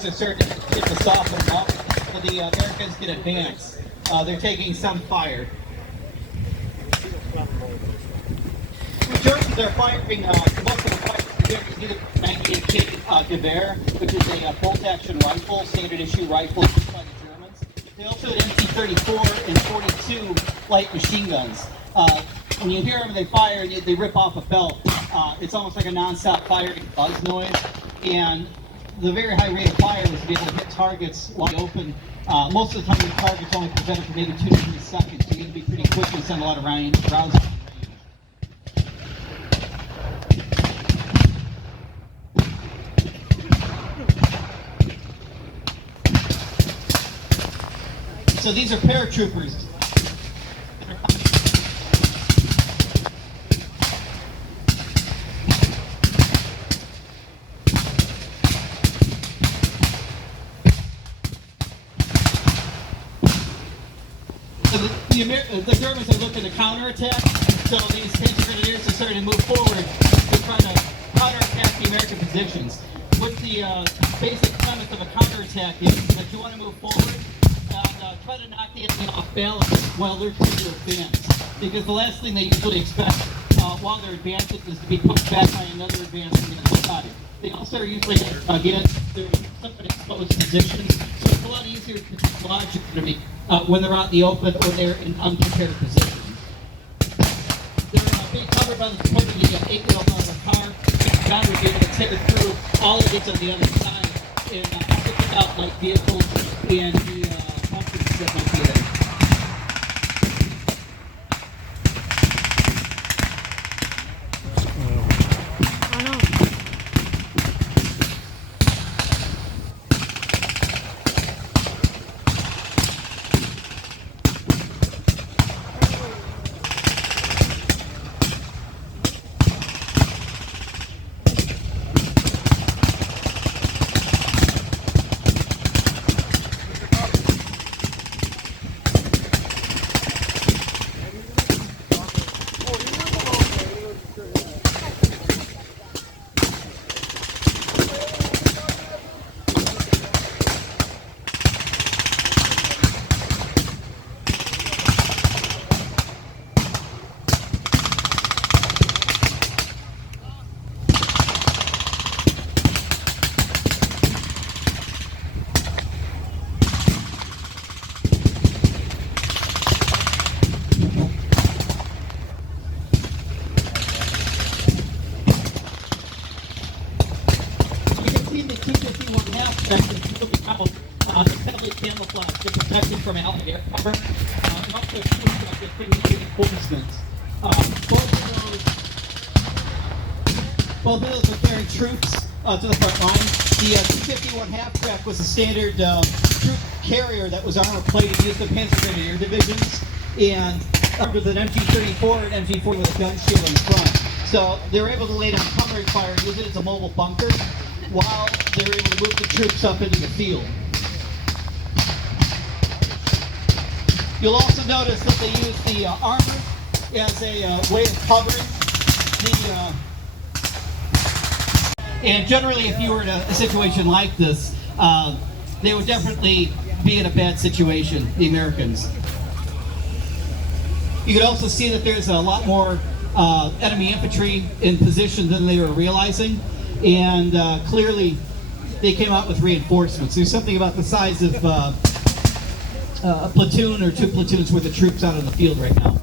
Germans are starting to get to soften them up, so the Americans can advance. They're taking some fire. The Germans are firing most of the fire. They're using the 98 Gewehr, which is a bolt-action rifle, standard issue rifle used by the Germans. They also had MC-34 and 42 light machine guns. When you hear them, they fire and they rip off a belt. It's almost like a non-stop firing buzz noise. And the very high rate of fire was to be able to hit targets wide open. Most of the time, the target's only presented for maybe 2 to 3 seconds. So you need to be pretty quick and send a lot of rounds. So these are paratroopers. So the Germans are looking to counterattack. So these tank grenadiers are starting to move forward to try to counterattack the American positions. What the basic premise of a counterattack is that you want to move forward and try to knock the enemy off balance while they're trying to advance. Because the last thing they usually expect while they're advancing is to be pushed back by another advance from the other side. They also are usually, again, they're in somewhat exposed positions, so it's a lot easier to dislodge the enemy when they're out in the open or they're in unprepared positions. They're being covered by the support of the 8-wheel of the car. The guy would be able to tear through all of it on the other side and picking out light vehicles and the bumpers that might be there. Camouflage to protect him from air cover, and also reinforcements. Both of those are carrying troops to the front line. The 251 half-track was a standard troop carrier that was armor-plated, used in Panzer Grenadier divisions, and armed with an MG-34 and MG-40 with a gun shield in front. So they were able to lay down covering fire and use it as a mobile bunker while they were able to move the troops up into the field. You'll also notice that they use the armor as a way of covering the... And generally, if you were in a situation like this, they would definitely be in a bad situation, the Americans. You could also see that there's a lot more enemy infantry in position than they were realizing. And clearly, they came out with reinforcements. There's something about the size of a platoon or 2 platoons worth of troops out on the field right now.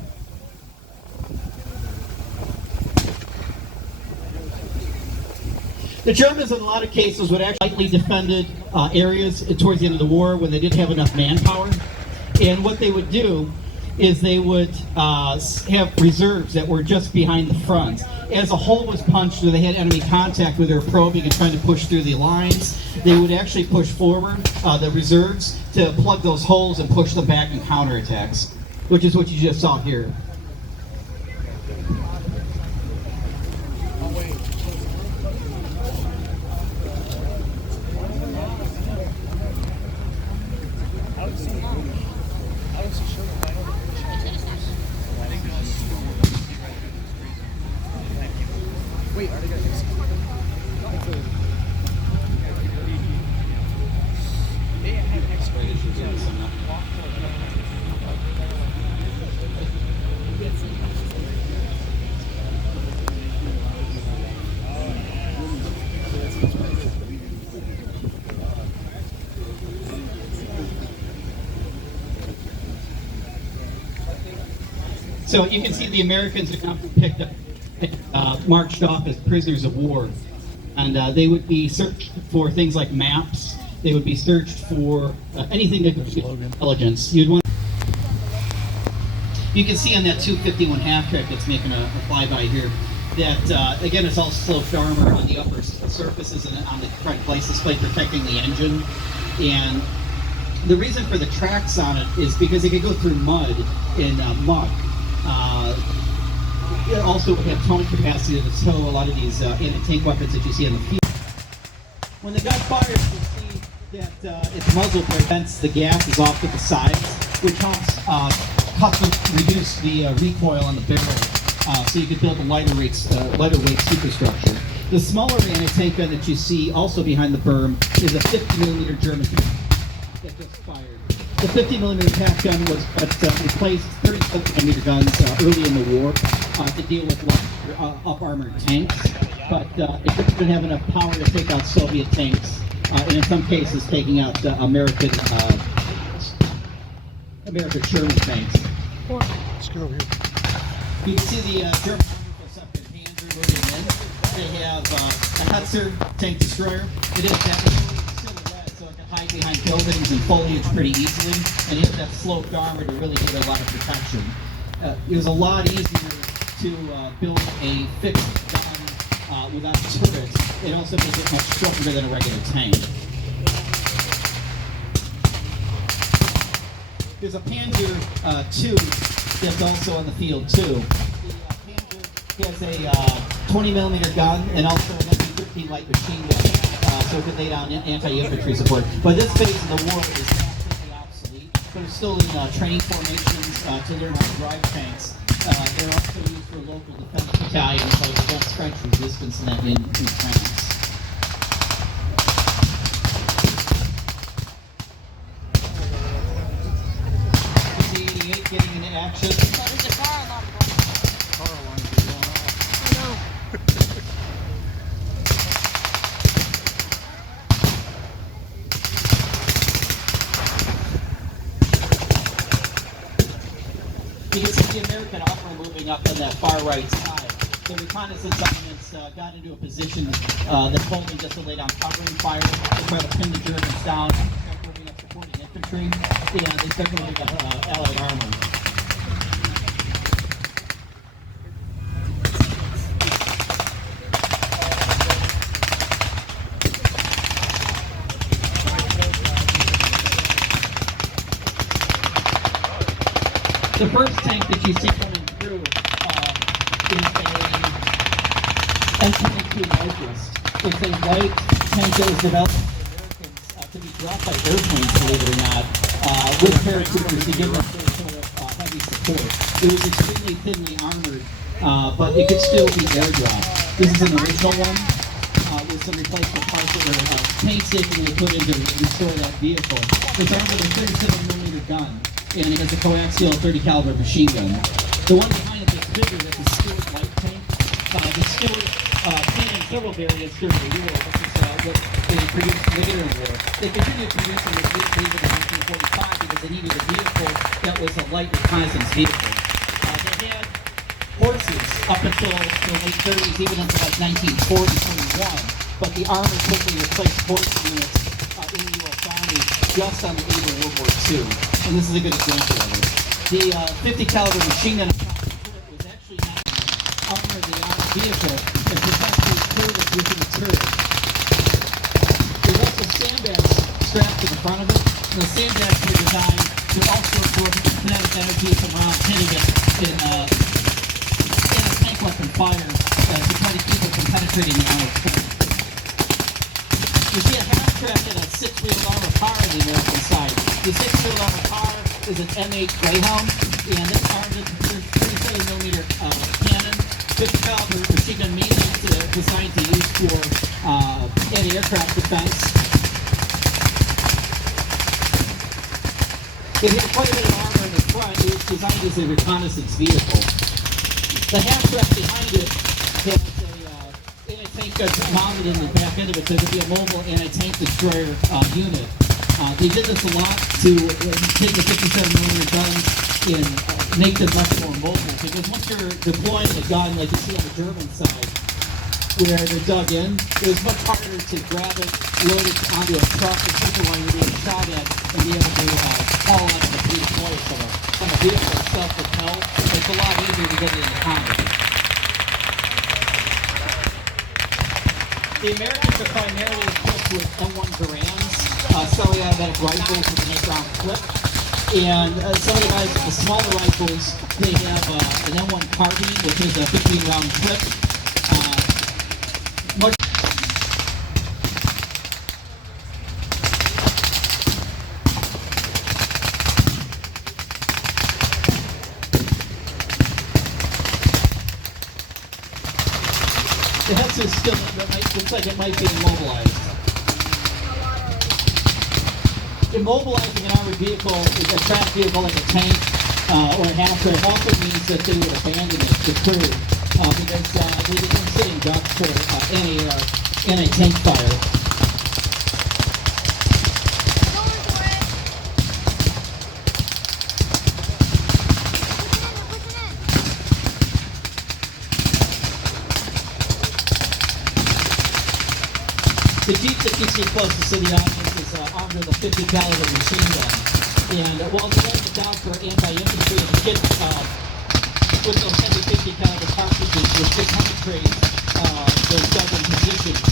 The Germans, in a lot of cases, would actually lightly defended areas towards the end of the war when they didn't have enough manpower. And what they would do is they would have reserves that were just behind the front. As a hole was punched or they had enemy contact where they were probing and trying to push through the lines, they would actually push forward the reserves to plug those holes and push them back in counterattacks, which is what you just saw here. Wait, are they gonna fix it? So you can see the Americans are now picked up, marched off as prisoners of war, and they would be searched for things like maps. They would be searched for anything that could be intelligence. You can see on that 251 half track that's making a flyby here that again it's all sloped armor on the upper surfaces and on the front license plate protecting the engine. And the reason for the tracks on it is because it could go through mud and muck. It also would have towing capacity to tow a lot of these anti-tank weapons that you see in the field. When the gun fires, you see that its muzzle prevents the gases off to the sides, which helps reduce the recoil on the barrel, so you can build a lighter weight superstructure. The smaller anti-tank gun that you see also behind the berm is a 50mm German that just fired. The 50mm half gun was replaced 37mm guns early in the war to deal with up-armored tanks, but it didn't have enough power to take out Soviet tanks, and in some cases taking out American Sherman tanks. Let's get over here. You can see the German interceptor Panzer moving in. They have a Hutzer tank destroyer. It is that silhouette, so it can hide behind buildings and foliage pretty easily, and it has that sloped armor to really give it a lot of protection. It was a lot easier to build a fixed gun without turrets. It also makes it much stronger than a regular tank. There's a Panzer 2 that's also in the field too. The Panzer has a 20mm gun and also an MP-13 light machine gun, so it can lay down anti-infantry support. But this phase of the war is absolutely obsolete, but it's still in training formations to learn how to drive tanks. They're also used for local defense battalions like against French resistance in France. Getting into action. There's a car alarm going off. Car alarms are going off. I know. You can see the American armor moving up on that far right side. The reconnaissance elements got into a position that's holding just to lay down covering fire to try to pin the Germans down. Moving up supporting infantry, and they start moving up Allied armor. The first tank that you see coming through is a M22 Nitrist. It's a light tank that was developed by Americans to be dropped by airplanes, believe it or not, with paratroopers to give them heavy support. It was extremely thinly armored, but it could still be airdropped. This is an original one with some replacement parts that were painstakingly put in to restore that vehicle. It's armed with a 37mm gun, and it has a coaxial 30 caliber machine gun. The one behind it that's bigger, that's a Stewart light tank. The Stewart came in several variants during the war, which is what they produced later in the war. They continued producing this vehicle in 1945 because they needed a vehicle that was a light reconnaissance vehicle. They had horses up until the late 30s, even until like 1940, 41, but the Army quickly replaced horse units in the U.S. Army just on the eve of World War II. And this is a good example of it. The 50 caliber machine gun was actually not armored the armored vehicle, and successfully killed it using the turret. There's also sandbags strapped to the front of it, and the sandbags were designed to also absorb kinetic energy from rounds hitting it in a tank weapon fire to try to keep it from penetrating the armored tank. You see a half-track and a six-wheel armored car on the American side. The six-wheel armored car is an M8 Greyhound, and this armed with a 37mm cannon, 50 caliber machine gun, mainly designed to use for anti-aircraft defense. It had quite a bit of armor in the front. It was designed as a reconnaissance vehicle. The half-track behind it has anti-tank guns mounted in the back end of it, so it could be a mobile anti-tank destroyer unit. They did this a lot to take the 57mm guns in make them much more mobile. Because once you're deploying a gun, like you see on the German side, where they're dug in, it was much harder to grab it, load it onto a truck, especially while you're being shot at, and be able to haul out of the redeploy from a vehicle itself with help. It's a lot easier to get it in the combat. The Americans are primarily equipped with M1 Garands, semi-automatic rifles with an 8-round clip. And some of the guys with the smaller rifles, they have an M1 carbine, which is a 15-round clip. Much the hex is still, looks like it might be immobilized. Immobilizing an armored vehicle, a tracked vehicle like a tank or a half-track, also means that they would abandon it to crew because they become sitting ducks for anti-tank fire. The Jeep that you see closest to the audience is armed with a 50 caliber machine gun. And while they're laying it down for anti-infantry, the kit with those heavy 50 caliber cartridges with 600 trays, those dug-in positions.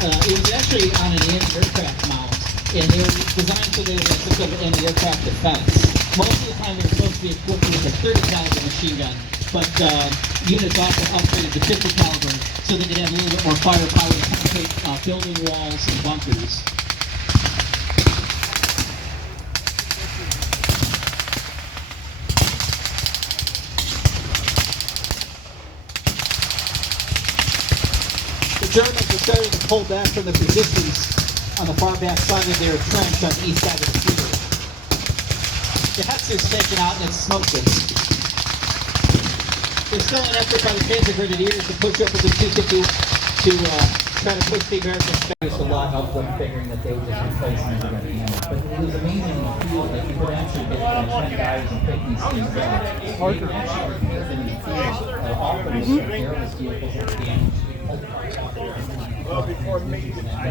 It was actually on an anti-aircraft mount, and they were designed so they would have some sort of anti-aircraft defense. Most of the time they were supposed to be equipped with a 30 caliber machine gun, but units also upgraded to 50 caliber so they could have a little bit more firepower to penetrate building walls and bunkers. The Germans are starting to pull back from the positions on the far back side of their trench on the east side of the field. The Hetzer's taken out and it's smokeless. There's still an effort by the Panzer Grenadiers to push up with the 250 to try to push the Americans back. There's a lot of them figuring that they would just replace them. But it was amazing in the field that you could actually get 10 guys and pick these things up. Or you could actually repair them in the field. Often it's careless vehicles that are damaged. Before me, I